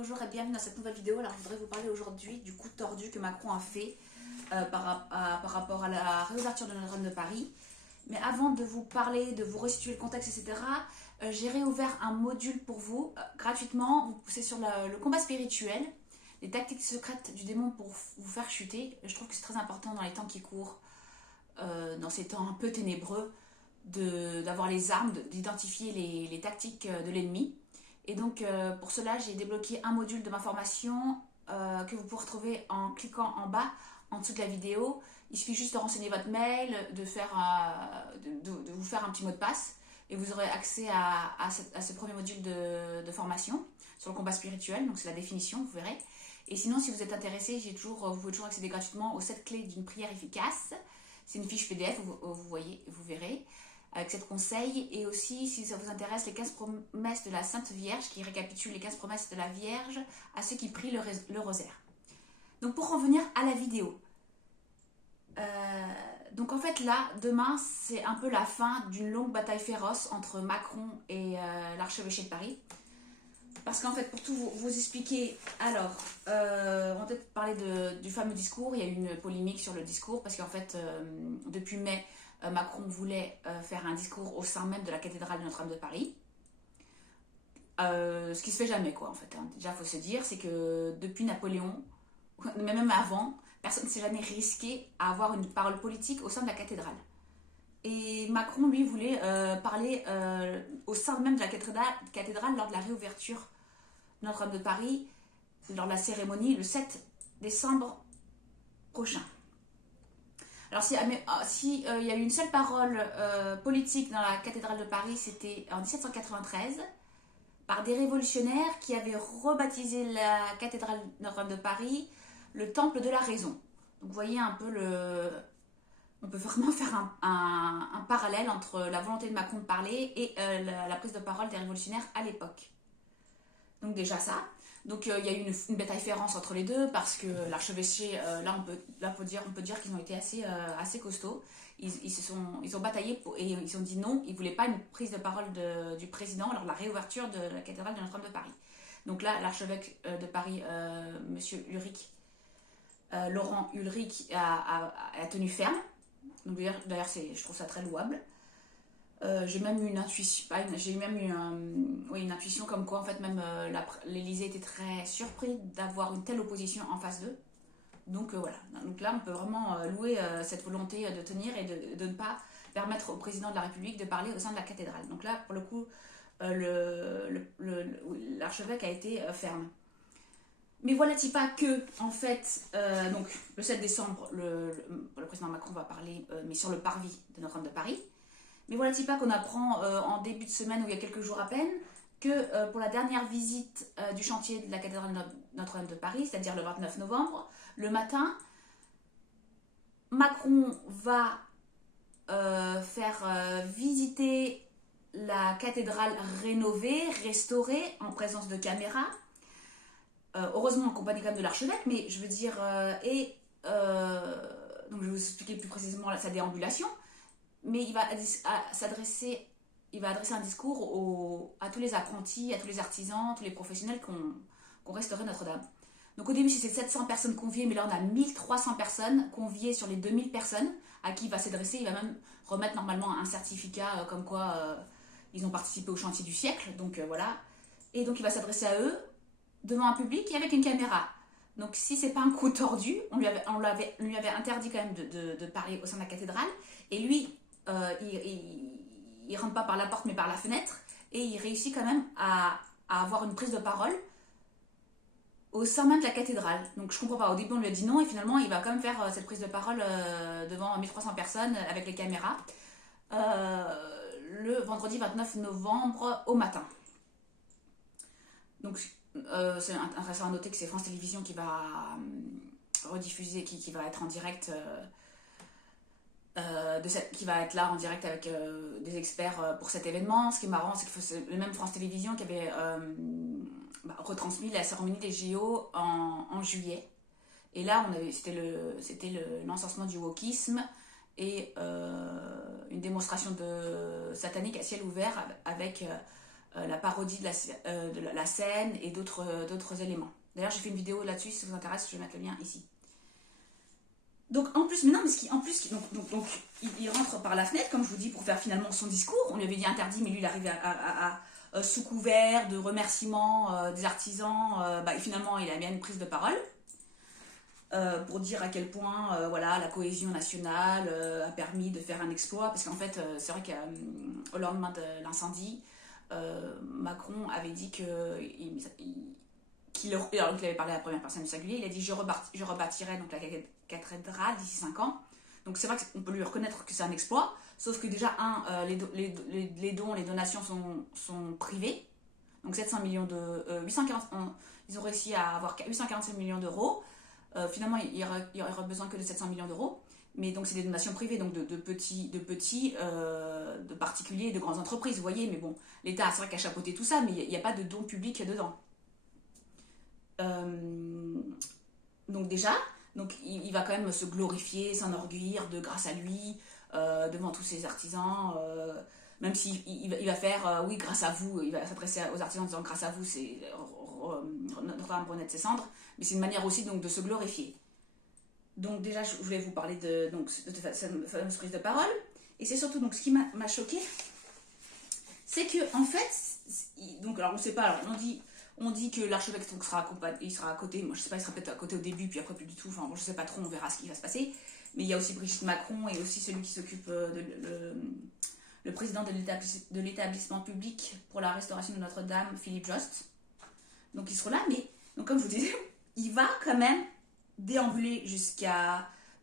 Bonjour et bienvenue dans cette nouvelle vidéo. Alors je voudrais vous parler aujourd'hui du coup tordu que Macron a fait par rapport à la réouverture de Notre-Dame de Paris. Mais avant de vous parler, de vous restituer le contexte, etc., j'ai réouvert un module pour vous gratuitement. C'est sur le combat spirituel, les tactiques secrètes du démon pour vous faire chuter. Je trouve que c'est très important dans les temps qui courent, dans ces temps un peu ténébreux, d'avoir les armes, d'identifier les tactiques de l'ennemi. Et donc pour cela j'ai débloqué un module de ma formation que vous pouvez retrouver en cliquant en bas en dessous de la vidéo. Il suffit juste de renseigner votre mail, de vous faire un petit mot de passe et vous aurez accès à ce premier module de formation sur le combat spirituel. Donc c'est la définition, vous verrez. Et sinon, si vous êtes intéressé, vous pouvez toujours accéder gratuitement aux 7 clés d'une prière efficace. C'est une fiche PDF, vous verrez, avec 7 conseils. Et aussi, si ça vous intéresse, les 15 promesses de la Sainte Vierge, qui récapitulent les 15 promesses de la Vierge à ceux qui prient le rosaire. Donc pour revenir à la vidéo. Donc en fait là, demain, c'est un peu la fin d'une longue bataille féroce entre Macron et l'archevêché de Paris. Parce qu'en fait, pour tout vous expliquer, alors, on va peut-être parler du fameux discours. Il y a eu une polémique sur le discours, parce qu'en fait, depuis mai, Macron voulait faire un discours au sein même de la cathédrale de Notre-Dame de Paris. Ce qui se fait jamais, quoi, en fait. Hein. Déjà, il faut se dire, c'est que depuis Napoléon, mais même avant, personne ne s'est jamais risqué à avoir une parole politique au sein de la cathédrale. Et Macron, lui, voulait parler au sein même de la cathédrale lors de la réouverture de Notre-Dame de Paris, lors de la cérémonie, le 7 décembre prochain. Alors, si il y a eu une seule parole politique dans la cathédrale de Paris, c'était en 1793, par des révolutionnaires qui avaient rebaptisé la cathédrale Notre-Dame de Paris le Temple de la Raison. Donc, vous voyez un peu on peut vraiment faire un parallèle entre la volonté de Macron de parler et la prise de parole des révolutionnaires à l'époque. Donc déjà ça. Donc il y a eu une bataille féroce entre les deux parce que l'archevêché, on peut dire qu'ils ont été assez costauds. Ils ont bataillé et ils ont dit non, ils ne voulaient pas une prise de parole du président lors de la réouverture de la cathédrale de Notre-Dame de Paris. Donc là, l'archevêque de Paris, monsieur Ulrich, Laurent Ulrich, a tenu ferme. D'ailleurs, je trouve ça très louable. J'ai même eu une intuition, une intuition comme quoi en fait même l'Élysée était très surpris d'avoir une telle opposition en face d'eux. Donc voilà. Donc là, on peut vraiment louer cette volonté de tenir et de ne pas permettre au président de la République de parler au sein de la cathédrale. Donc là, pour le coup, l'archevêque a été ferme. Mais voilà-t-il pas que, en fait, donc le 7 décembre, le président Macron va parler, mais sur le parvis de Notre-Dame de Paris. Mais voilà-t-il pas qu'on apprend en début de semaine, ou il y a quelques jours à peine, que pour la dernière visite du chantier de la cathédrale Notre-Dame de Paris, c'est-à-dire le 29 novembre, le matin, Macron va faire visiter la cathédrale rénovée, restaurée, en présence de caméras. Heureusement en compagnie quand même de l'archevêque, mais je veux dire, donc je vais vous expliquer plus précisément sa déambulation, mais il va adresser un discours à tous les apprentis, à tous les artisans, tous les professionnels qui ont restauré Notre-Dame. Donc au début c'était 700 personnes conviées, mais là on a 1300 personnes conviées sur les 2000 personnes à qui il va s'adresser. Il va même remettre normalement un certificat comme quoi ils ont participé au chantier du siècle, donc voilà. Et donc il va s'adresser à eux, devant un public et avec une caméra. Donc si c'est pas un coup tordu, on lui avait interdit quand même de parler au sein de la cathédrale, et lui il rentre pas par la porte mais par la fenêtre, et il réussit quand même à avoir une prise de parole au sein même de la cathédrale. Donc je comprends pas, au début on lui a dit non, et finalement il va quand même faire cette prise de parole devant 1300 personnes avec les caméras le vendredi 29 novembre au matin. Donc c'est intéressant à noter que c'est France Télévisions qui va rediffuser, qui va être en direct, qui va être là en direct avec des experts pour cet événement. Ce qui est marrant, c'est que c'est le même France Télévisions qui avait retransmis la cérémonie des JO en juillet. Et là, c'était l'encensement du wokisme et une démonstration de satanique à ciel ouvert avec la parodie de la scène et d'autres éléments. D'ailleurs, j'ai fait une vidéo là-dessus, si ça vous intéresse, je vais mettre le lien ici. Donc en plus, mais non, mais donc, il rentre par la fenêtre, comme je vous dis, pour faire finalement son discours. On lui avait dit interdit, mais lui il arrive sous couvert de remerciements des artisans, et finalement il a bien une prise de parole pour dire à quel point voilà, la cohésion nationale a permis de faire un exploit, parce qu'en fait c'est vrai qu'au lendemain de l'incendie, Macron avait dit alors qu'il avait parlé à la première personne du singulier, il a dit je rebâtirai donc la cathédrale d'ici 5 ans. Donc c'est vrai qu'on peut lui reconnaître que c'est un exploit, sauf que déjà, les donations sont privées. Donc 700 millions de... ils ont réussi à avoir 845 millions d'euros. Finalement, il n'y aurait besoin que de 700 millions d'euros. Mais donc c'est des donations privées, donc de particuliers et de grandes entreprises, vous voyez. Mais bon, l'État, c'est vrai qu'a chapeauté tout ça, mais il n'y a pas de dons publics dedans. Donc déjà, il va quand même se glorifier, s'enorgueillir de grâce à lui, devant tous ses artisans, même s'il va faire, oui, grâce à vous, il va s'adresser aux artisans en disant grâce à vous, c'est Notre-Dame renaît de ses cendres, mais c'est une manière aussi donc de se glorifier. Donc déjà, je voulais vous parler de cette fameuse prise de parole, et c'est surtout donc ce qui m'a choqué, c'est que en fait, donc alors on ne sait pas, alors on dit que l'archevêque il sera à côté, moi je sais pas, il sera peut-être à côté au début, puis après plus du tout, enfin bon, je sais pas trop, on verra ce qui va se passer. Mais il y a aussi Brigitte Macron et aussi celui qui s'occupe le président de l'établissement public pour la restauration de Notre-Dame, Philippe Jost. Donc ils seront là, mais donc, comme je vous disais, il va quand même déambuler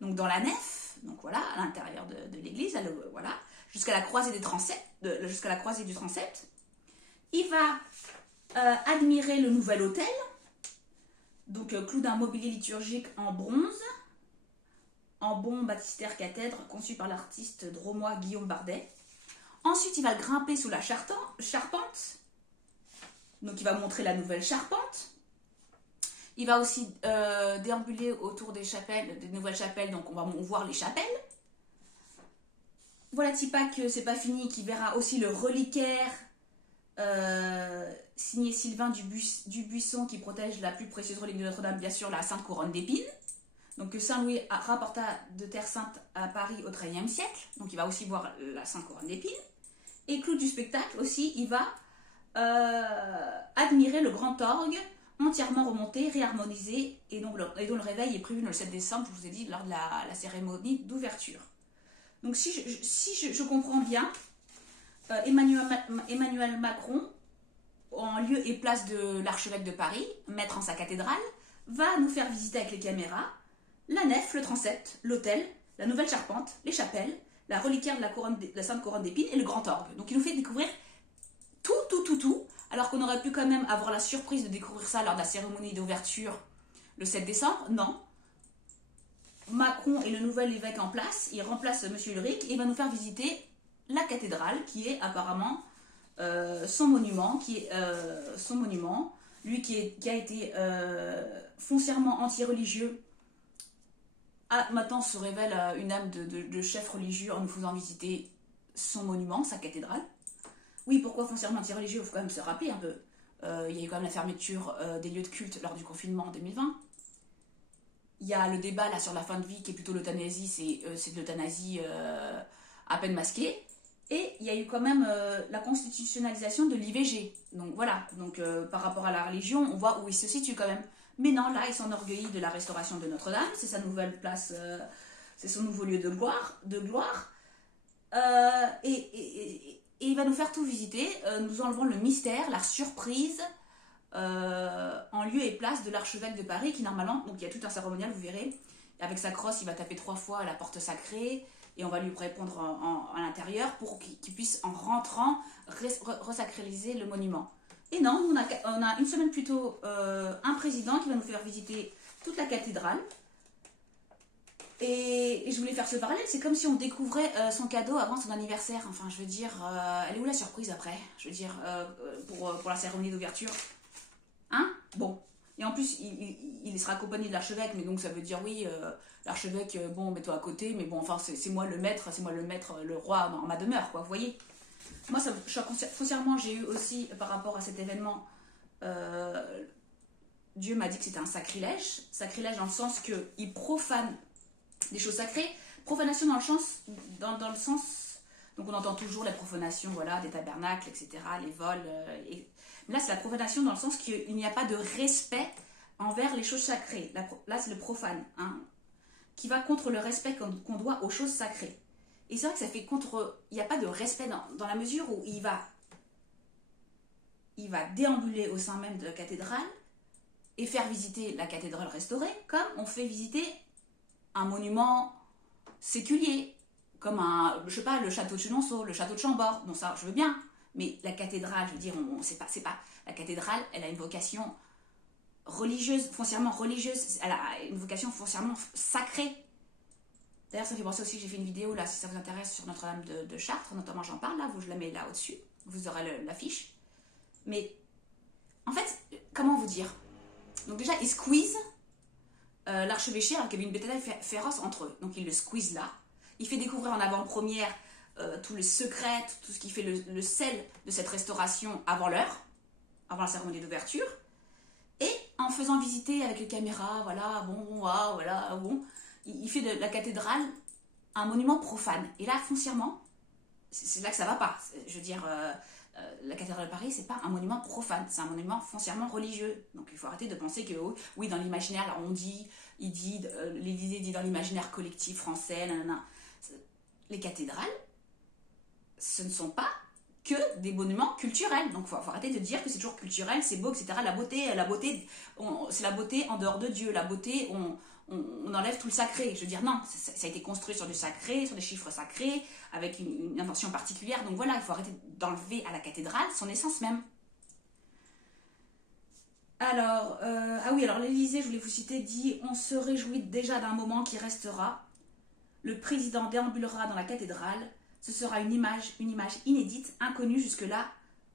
dans la nef, donc voilà, à l'intérieur de l'église, voilà, jusqu'à la croisée du transept. Il va admirer le nouvel autel, donc clou d'un mobilier liturgique en bronze, en bon baptistère cathèdre conçu par l'artiste dromois Guillaume Bardet. Ensuite, il va grimper sous la charpente, donc il va montrer la nouvelle charpente. Il va aussi déambuler autour des nouvelles chapelles, donc on va voir les chapelles. Voilà, pas que c'est pas fini, qu'il verra aussi le reliquaire signé Sylvain Dubuisson, qui protège la plus précieuse relique de Notre-Dame, bien sûr, la Sainte Couronne d'Épines. Donc que Saint Louis rapporta de Terre Sainte à Paris au XIIIe siècle. Donc il va aussi voir la Sainte Couronne d'Épines. Et clou du spectacle aussi, il va admirer le grand orgue entièrement remonté, réharmonisé, et dont le réveil est prévu le 7 décembre, je vous ai dit, lors de la cérémonie d'ouverture. Donc si je comprends bien, Emmanuel Macron, en lieu et place de l'archevêque de Paris, maître en sa cathédrale, va nous faire visiter avec les caméras la nef, le transept, l'autel, la nouvelle charpente, les chapelles, la reliquaire de la Sainte Couronne d'Épines et le grand orgue. Donc il nous fait découvrir tout, alors qu'on aurait pu quand même avoir la surprise de découvrir ça lors de la cérémonie d'ouverture le 7 décembre. Non. Macron est le nouvel évêque en place, il remplace M. Ulrich et il va nous faire visiter la cathédrale, qui est apparemment son monument, lui qui a été foncièrement anti-religieux, maintenant se révèle une âme de chef religieux en nous faisant visiter son monument, sa cathédrale. Oui, pourquoi foncièrement anti-religieux? Il faut quand même se rappeler un peu. Il y a eu quand même la fermeture des lieux de culte lors du confinement en 2020. Il y a le débat là sur la fin de vie qui est plutôt l'euthanasie, c'est de l'euthanasie à peine masquée. Et il y a eu quand même la constitutionnalisation de l'IVG. Donc voilà, par rapport à la religion, on voit où il se situe quand même. Mais non, là, il s'enorgueillit de la restauration de Notre-Dame, c'est sa nouvelle place, c'est son nouveau lieu de gloire. Et il va nous faire tout visiter, nous enlevant le mystère, la surprise, en lieu et place de l'archevêque de Paris, qui normalement, donc il y a tout un cérémonial, vous verrez, avec sa crosse, il va taper 3 fois à la porte sacrée, et on va lui répondre à l'intérieur pour qu'il puisse, en rentrant, resacraliser le monument. Et non, on a une semaine plus tôt un président qui va nous faire visiter toute la cathédrale. Et je voulais faire ce parallèle, c'est comme si on découvrait son cadeau avant son anniversaire. Enfin, je veux dire, elle est où la surprise après? Je veux dire, pour la cérémonie d'ouverture. Hein? Bon. Et en plus, il sera accompagné de l'archevêque, mais donc ça veut dire, oui, l'archevêque, bon, mets-toi à côté, mais bon, enfin, c'est moi le maître, le roi en ma demeure, quoi, vous voyez? Moi, foncièrement, j'ai eu aussi, par rapport à cet événement, Dieu m'a dit que c'était un sacrilège. Sacrilège dans le sens qu'il profane des choses sacrées. Profanation dans le sens... Donc on entend toujours la profanation, voilà, des tabernacles, etc., les vols. Mais là, c'est la profanation dans le sens qu'il n'y a pas de respect envers les choses sacrées. Là, c'est le profane, hein, qui va contre le respect qu'on doit aux choses sacrées. Et c'est vrai que ça fait contre... Il n'y a pas de respect dans la mesure où il va déambuler au sein même de la cathédrale et faire visiter la cathédrale restaurée comme on fait visiter un monument séculier, comme je sais pas, le château de Chenonceau, le château de Chambord. Bon, ça, je veux bien, mais la cathédrale, je veux dire, c'est pas... La cathédrale, elle a une vocation religieuse, foncièrement religieuse, elle a une vocation foncièrement sacrée. D'ailleurs, ça fait penser aussi que j'ai fait une vidéo, là, si ça vous intéresse, sur Notre-Dame de Chartres, notamment j'en parle, là, je la mets là au-dessus, vous aurez l'affiche. Mais, en fait, comment vous dire? Donc déjà, ils squeezent l'archevêché, alors qu'il y avait une bataille féroce entre eux. Donc il le squeeze là. Il fait découvrir en avant-première tous les secrets, tout ce qui fait le sel de cette restauration avant l'heure, avant la cérémonie d'ouverture. Et en faisant visiter avec les caméras, voilà, bon, waouh, voilà, bon, il fait de la cathédrale un monument profane. Et là, foncièrement, c'est là que ça va pas. Je veux dire, la cathédrale de Paris, c'est pas un monument profane, c'est un monument foncièrement religieux. Donc il faut arrêter de penser que, oui, dans l'imaginaire, là, l'Élysée dit dans l'imaginaire collectif français, nanana. Les cathédrales, ce ne sont pas que des monuments culturels. Donc il faut arrêter de dire que c'est toujours culturel, c'est beau, etc. La beauté, c'est la beauté en dehors de Dieu. La beauté, on enlève tout le sacré. Je veux dire, non, ça a été construit sur du sacré, sur des chiffres sacrés, avec une intention particulière. Donc voilà, il faut arrêter d'enlever à la cathédrale son essence même. Alors, alors l'Élysée, je voulais vous citer, dit « On se réjouit déjà d'un moment qui restera. Le président déambulera dans la cathédrale. Ce sera une image inédite, inconnue jusque-là,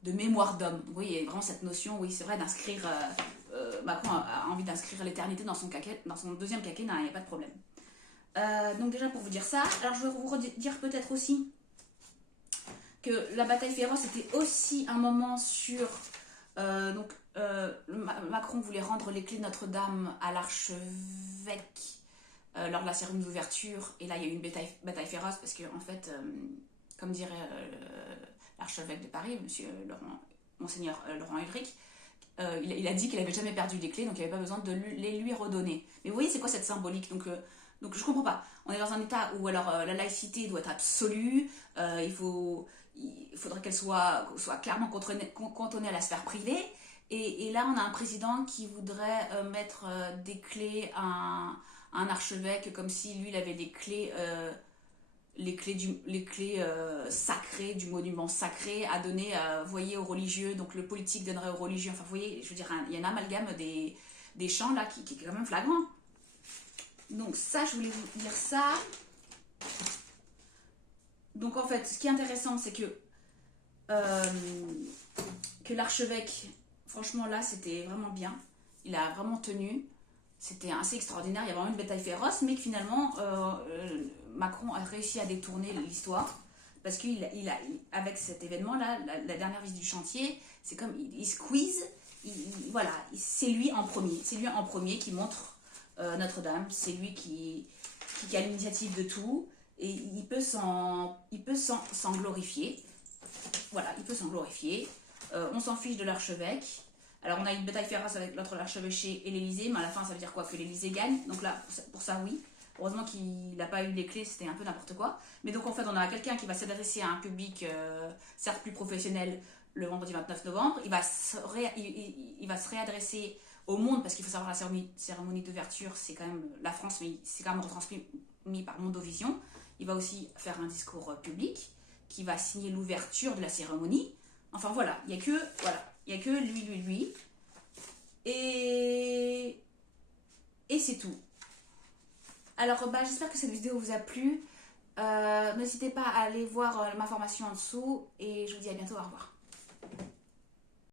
de mémoire d'homme. » Donc, vous voyez, il y a vraiment cette notion, oui, c'est vrai, d'inscrire... Macron a envie d'inscrire l'éternité dans son deuxième quinquennat, il n'y a pas de problème. Donc déjà, pour vous dire ça, alors je vais vous redire peut-être aussi que la bataille féroce était aussi un moment sur... Macron voulait rendre les clés de Notre-Dame à l'archevêque lors de la cérémonie d'ouverture, et là il y a eu une bataille féroce parce que en fait, comme dirait l'archevêque de Paris, Monseigneur Laurent Ulrich, il a dit qu'il n'avait jamais perdu les clés, donc il n'y avait pas besoin de les lui redonner. Mais vous voyez, c'est quoi cette symbolique? Donc je comprends pas. On est dans un état où alors la laïcité doit être absolue, il faudrait qu'elle soit clairement cantonnée à la sphère privée. Et là, on a un président qui voudrait mettre des clés à un archevêque, comme si lui, il avait les clés sacrées du monument sacré à donner, vous voyez, aux religieux. Donc le politique donnerait aux religieux. Enfin, vous voyez, je veux dire, il y a un amalgame des champs là qui est quand même flagrant. Donc ça, je voulais vous dire ça. Donc en fait, ce qui est intéressant, c'est que l'archevêque, franchement là, c'était vraiment bien. Il a vraiment tenu. C'était assez extraordinaire. Il y a vraiment une bataille féroce, mais que finalement, Macron a réussi à détourner l'histoire. Parce qu'avec cet événement-là, la dernière visite du chantier, c'est comme il squeeze. Voilà, c'est lui en premier. C'est lui en premier qui montre Notre-Dame. C'est lui qui a l'initiative de tout. Et il peut s'en glorifier. Voilà, il peut s'en glorifier. On s'en fiche de l'archevêque. Alors on a une bataille féroce avec l'autre l'archevêché et l'Élysée, mais à la fin ça veut dire quoi? Que l'Élysée gagne. Donc là, pour ça oui. Heureusement qu'il n'a pas eu les clés, c'était un peu n'importe quoi. Mais donc en fait on a quelqu'un qui va s'adresser à un public certes plus professionnel le vendredi 29 novembre. Il va se réadresser au monde, parce qu'il faut savoir la cérémonie d'ouverture, c'est quand même la France, mais c'est quand même retransmis par Mondovision. Il va aussi faire un discours public qui va signer l'ouverture de la cérémonie. Enfin voilà, il n'y a que lui. Et c'est tout. Alors j'espère que cette vidéo vous a plu. N'hésitez pas à aller voir ma formation en dessous. Et je vous dis à bientôt, au revoir.